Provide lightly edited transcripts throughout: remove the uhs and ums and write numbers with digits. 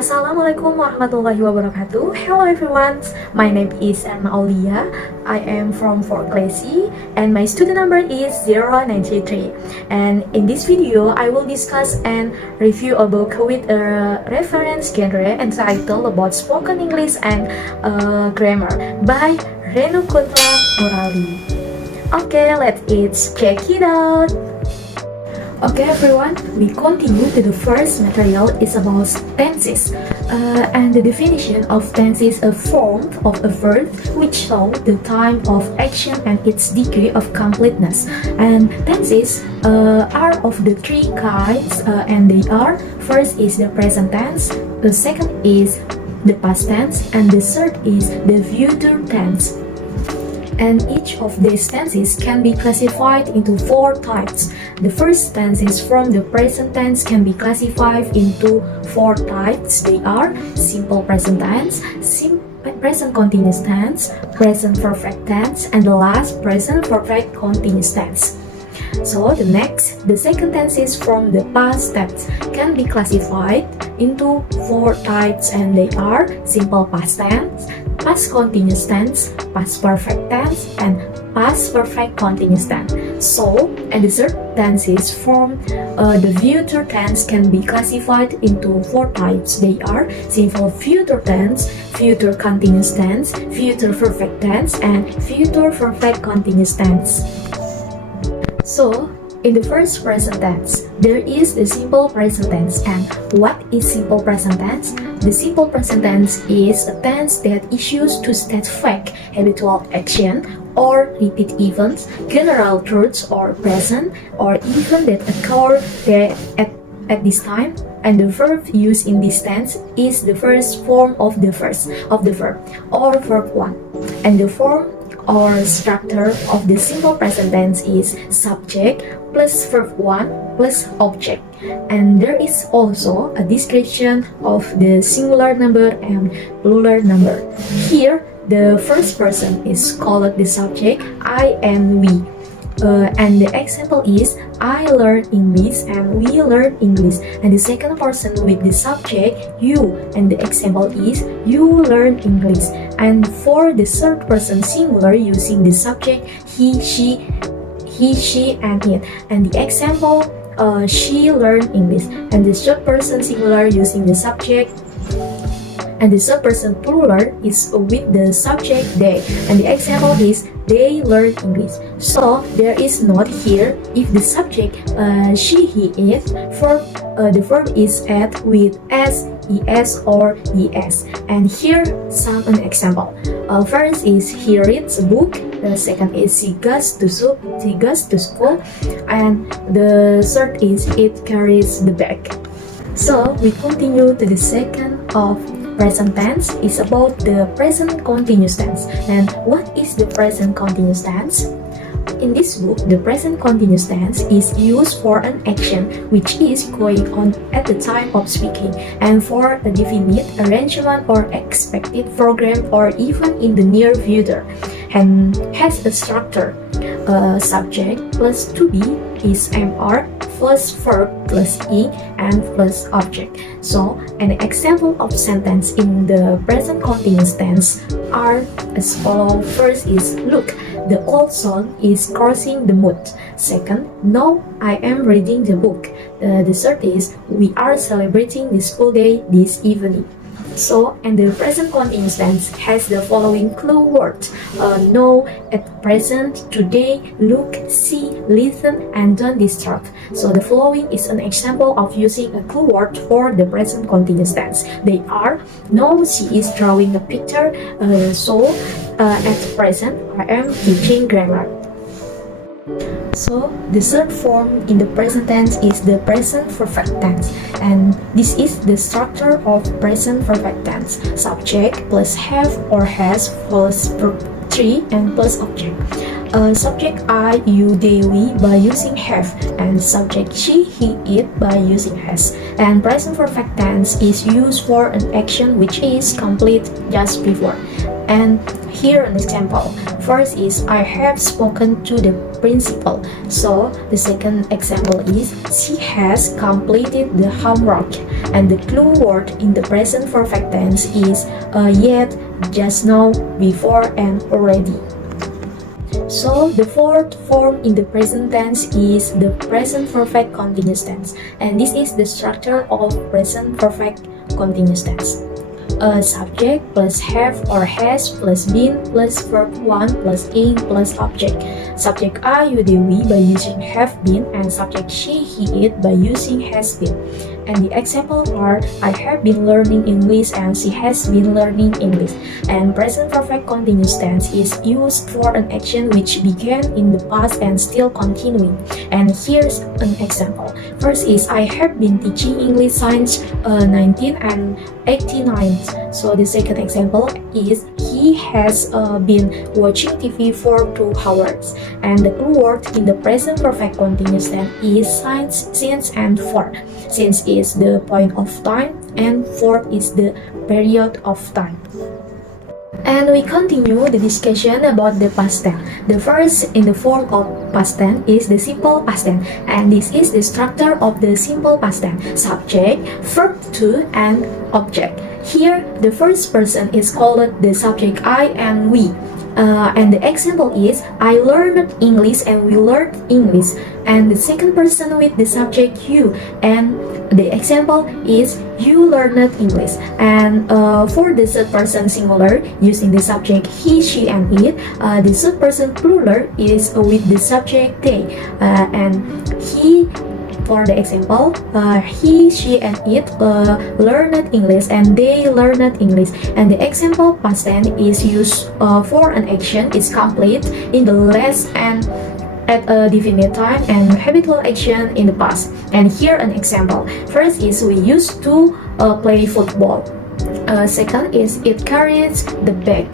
Assalamualaikum warahmatullahi wabarakatuh. Hello everyone, my name is Aulia. I am from 4th class C and my student number is 093. And in this video, I will discuss and review a book with a reference genre entitled about spoken English and grammar by Renukuntla Murali. Okay, let's check it out. Okay everyone, we continue to the first material is about tenses and the definition of tense is a form of a verb which show the time of action and its degree of completeness. And tenses are of the three kinds and they are: first is the present tense, the second is the past tense, and the third is the future tense. And each of these tenses can be classified into four types. The first tenses from the present tense can be classified into four types. They are simple present tense, present continuous tense, present perfect tense, and the last present perfect continuous tense. So the second tenses from the past tense can be classified into four types, and they are simple past tense, past continuous tense, past perfect tense, and past perfect continuous tense. So, and the third tenses from the future tense can be classified into four types. They are simple future tense, future continuous tense, future perfect tense, and future perfect continuous tense. So, in the first present tense, there is the simple present tense. And what is simple present tense? The simple present tense is a tense that is used to state fact, habitual action, or repeat events, general truths or present, or even that occur there at this time. And the verb used in this tense is the first form of the verb, or verb 1. And the form or structure of the simple present tense is subject plus verb 1 plus object. And there is also a description of the singular number and plural number. Here, the first person is called the subject, I and we. And the example is I learn English and we learn English. And the second person with the subject you, and the example is you learn English. And for the third person singular using the subject he, she, and it. And the example she learned English. And the third person singular using the subject, and the third person plural is with the subject they, and the example is they learn English. So there is not here if the subject she, he, it, the verb is at with s, es, or es. And here some an example. First is he reads a book. The second is she goes to school, and the third is it carries the bag. So we continue to the second of present tense is about the present continuous tense. And what is the present continuous tense? In this book, the present continuous tense is used for an action which is going on at the time of speaking, and for a definite arrangement or expected program, or even in the near future, and has a structure. Subject plus to be is MR plus verb plus E and plus object. So, an example of sentence in the present continuous tense are as follows. First is look, the old son is crossing the moat. Second, no, I am reading the book. The third is we are celebrating the school day this evening. So, and the present continuous tense has the following clue words: know, at present, today, look, see, listen, and don't disturb. So the following is an example of using a clue word for the present continuous tense. They are: no, she is drawing a picture. At present, I am teaching grammar. So, the third form in the present tense is the present perfect tense, and this is the structure of present perfect tense: subject plus have or has plus verb 3 and plus object. Subject I, you, they, we by using have, and subject she, he, it by using has. And present perfect tense is used for an action which is complete just before. And Here an example. First is I have spoken to the principal. So the second example is she has completed the homework. And the clue word in the present perfect tense is yet, just now, before, and already. So the fourth form in the present tense is the present perfect continuous tense, and this is the structure of present perfect continuous tense. Subject plus have or has plus been plus verb 1 plus in plus object. Subject I, you, they, we by using have been, and subject she, he, it by using has been. And the example are I have been learning English and she has been learning English. And present perfect continuous tense is used for an action which began in the past and still continuing. And here's an example. First is I have been teaching English since 1989. So the second example is he has been watching TV for 2 hours. And the clue word in the present perfect continuous tense is since, and for. Since is the point of time and for is the period of time. And we continue the discussion about the past tense. The first in the form of past tense is the simple past tense, and this is the structure of the simple past tense: subject, verb to, and object. Here, the first person is called the subject I and we. And the example is I learned English and we learned English. And the second person with the subject you, and the example is you learned English. And for the third person singular using the subject he, she, and it, the third person plural is with the subject they, and he. For the example, he, she, and it learned English and they learned English. And the example past tense is used for an action is complete in the last and at a definite time and habitual action in the past. And here an example. First is we used to play football. Second is it carries the bag.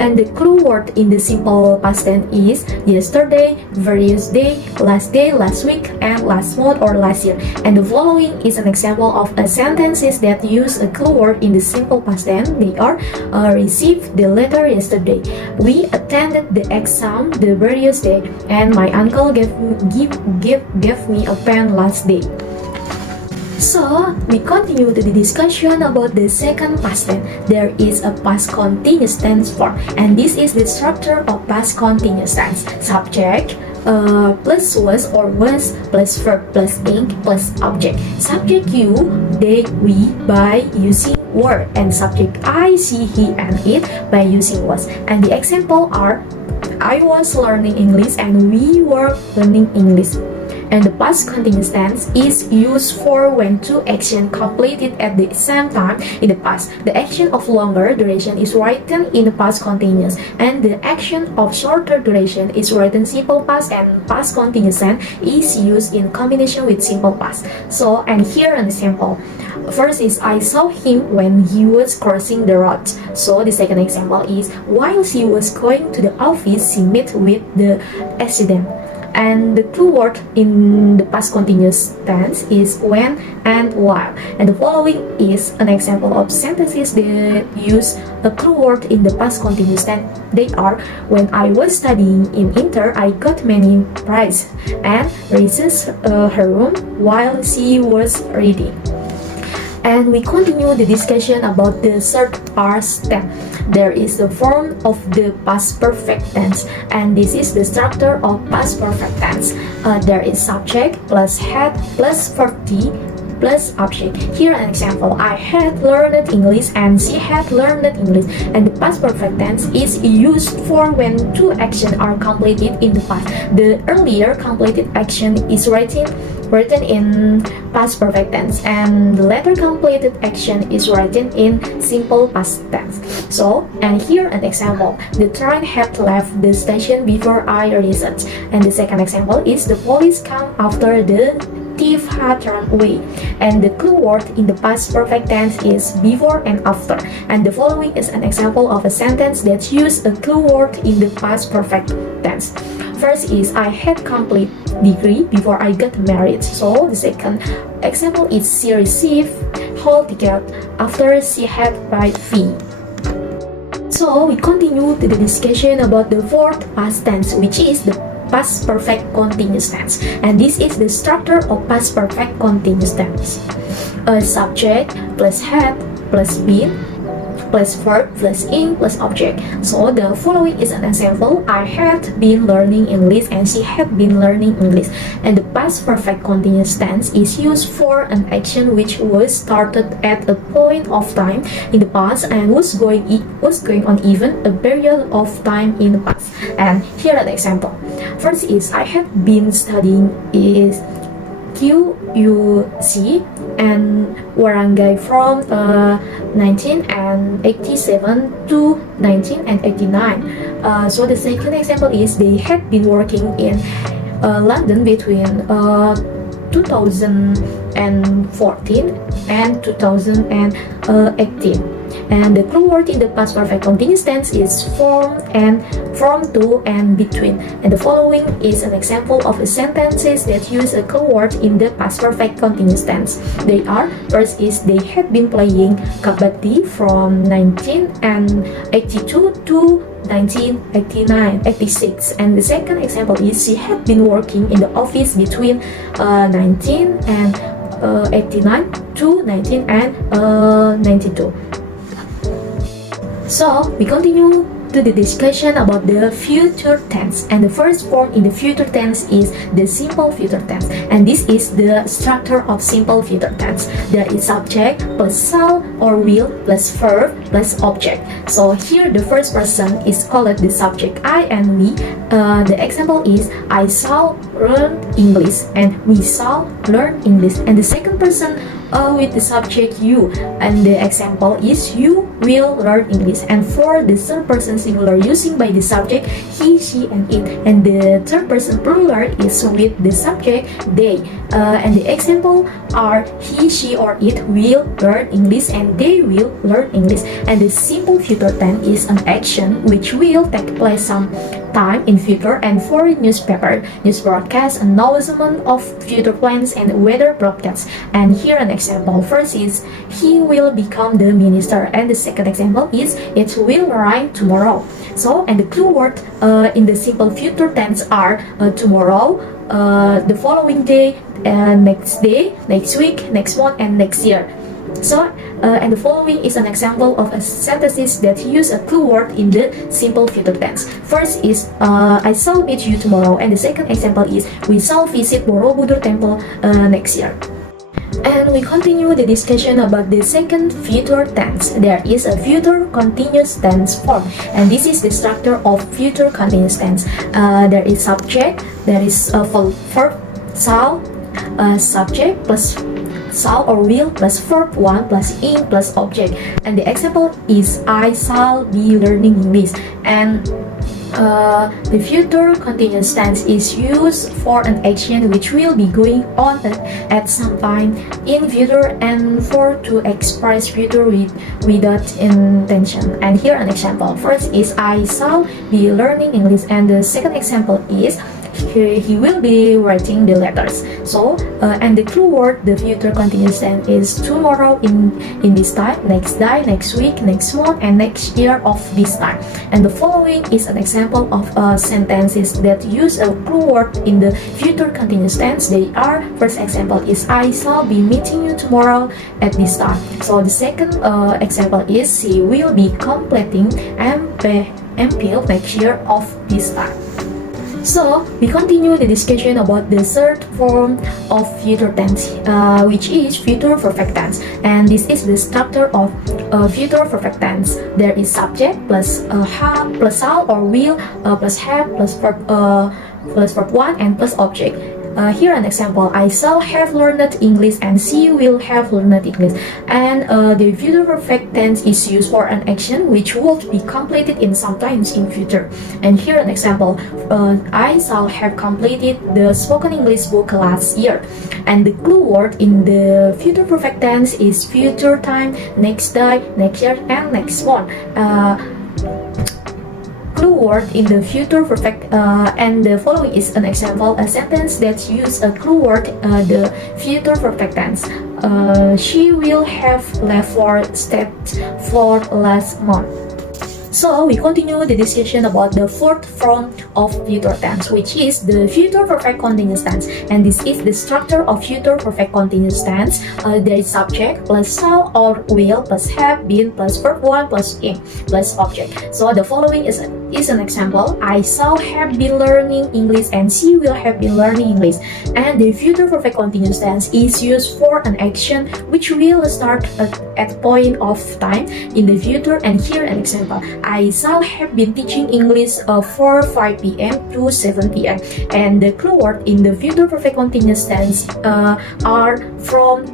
And the clue word in the simple past tense is yesterday, various day, last week, and last month or last year. And the following is an example of a sentences that use a clue word in the simple past tense. They are received the letter yesterday, we attended the exam the various day, and my uncle gave me a pen last day. So, we continue to the discussion about the second past tense. There is a past continuous tense form, and this is the structure of past continuous tense. Subject plus was or was plus verb plus ing plus object. Subject you, they, we by using were, and subject I, she, he, and it by using was. And the example are I was learning English and we were learning English. And the past continuous tense is used for when 2 actions completed at the same time in the past. The action of longer duration is written in the past continuous, and the action of shorter duration is written simple past, and past continuous tense is used in combination with simple past. So, and here an example. First is I saw him when he was crossing the road. So the second example is while she was going to the office, she met with the accident. And the clue word in the past continuous tense is when and while. And the following is an example of sentences that use a clue word in the past continuous tense. They are when I was studying in Inter, I got many prizes and raises her room while she was reading. And we continue the discussion about the third past tense. There is the form of the past perfect tense, and this is the structure of past perfect tense. There is subject plus had plus verb T plus object. Here an example. I had learned English and she had learned English. And the past perfect tense is used for when 2 actions are completed in the past. The earlier completed action is written in past perfect tense, and the later completed action is written in simple past tense. So, and here an example. The train had left the station before I reached. And the second example is the police come after the thief had run away. And the clue word in the past perfect tense is before and after. And the following is an example of a sentence that uses a clue word in the past perfect tense. First is I had complete degree before I got married. So the second example is she received whole ticket after she had paid fee. So we continue to the discussion about the fourth past tense, which is the past perfect continuous tense. And this is the structure of past perfect continuous tense. A subject plus had plus been plus verb plus ing plus object. So the following is an example. I had been learning English and she had been learning English. And the past perfect continuous tense is used for an action which was started at a point of time in the past and was going on even a period of time in the past. And here are the example. First is I had been studying is QUC and Warangay from 1987 to 1989. So the second example is they had been working in London between 2014 and 2018. And the clue word in the past perfect continuous tense is from and from to and between. And the following is an example of sentences that use a clue word in the past perfect continuous tense. They are, first is they had been playing kabaddi from 1982 to 1986. And the second example is she had been working in the office between 1989 to 1992. So we continue to the discussion about the future tense, and the first form in the future tense is the simple future tense, and this is the structure of simple future tense. There is subject plus shall or will plus verb plus object. So here the first person is called the subject I and we. The example is I shall learn English and we shall learn English. And the second person with the subject you, and the example is you will learn English. And for the third person singular using by the subject he, she, and it, and the third person plural is with the subject they. And the example are he, she, or it will learn English and they will learn English. And the simple future tense is an action which will take place some time in future, and for newspaper, news broadcast, announcement of future plans, and weather broadcast. And here an example. First is he will become the minister, and the second example is it will rain tomorrow. So, and the clue word in the simple future tense are tomorrow, the following day, next day, next week, next month, and next year. So, and the following is an example of a sentences that use a clue word in the simple future tense. First is I shall meet you tomorrow, and the second example is we shall visit Borobudur temple next year. And we continue the discussion about the second future tense. There is a future continuous tense form, and this is the structure of future continuous tense. There is subject, there is verb, shall, subject plus shall or will plus verb 1 plus ing plus object. And the example is I shall be learning English. And the future continuous tense is used for an action which will be going on at some time in future and for to express future without intention. And here an example. First is I shall be learning English, and the second example is he will be writing the letters. So and the clue word the future continuous tense is tomorrow in this time, next day, next week, next month, and next year of this time. And the following is an example of sentences that use a clue word in the future continuous tense. They are, first example is I shall be meeting you tomorrow at this time. So the second example is she will be completing MPhil next year of this time. So we continue the discussion about the third form of future tense, which is future perfect tense. And this is the structure of future perfect tense. There is subject plus plus shall or will plus have plus verb 1 and plus object. Here an example. I shall have learned English and she will have learned English. And the future perfect tense is used for an action which will be completed in sometimes in future. And here an example. I shall have completed the spoken English book last year. And the clue word in the future perfect tense is future time, next day, next year, and next one. Clue word in the future perfect and the following is an example, a sentence that use a clue word the future perfect tense. She will have left for state for last month. So we continue the discussion about the fourth form of future tense, which is the future perfect continuous tense. And this is the structure of future perfect continuous tense. There is subject plus shall or will plus have been plus verb 1 plus ing plus object. So the following is an example. I shall have been learning English and she will have been learning English. And the future perfect continuous tense is used for an action which will start at point of time in the future. And here an example. I shall have been teaching English for 5 p.m. to 7 p.m. And the clue word in the future perfect continuous tense are from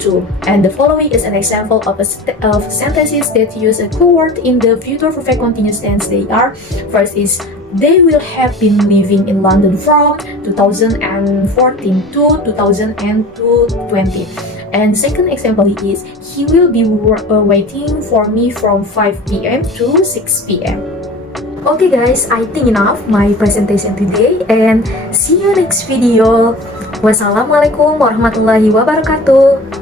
to. And the following is an example of sentences that use a clue word in the future perfect continuous tense. They are, first is, they will have been living in London from 2014 to 2020. And second example is, he will be waiting for me from 5 p.m. to 6 p.m. Okay guys, I think enough my presentation today and see you next video. Wassalamualaikum warahmatullahi wabarakatuh.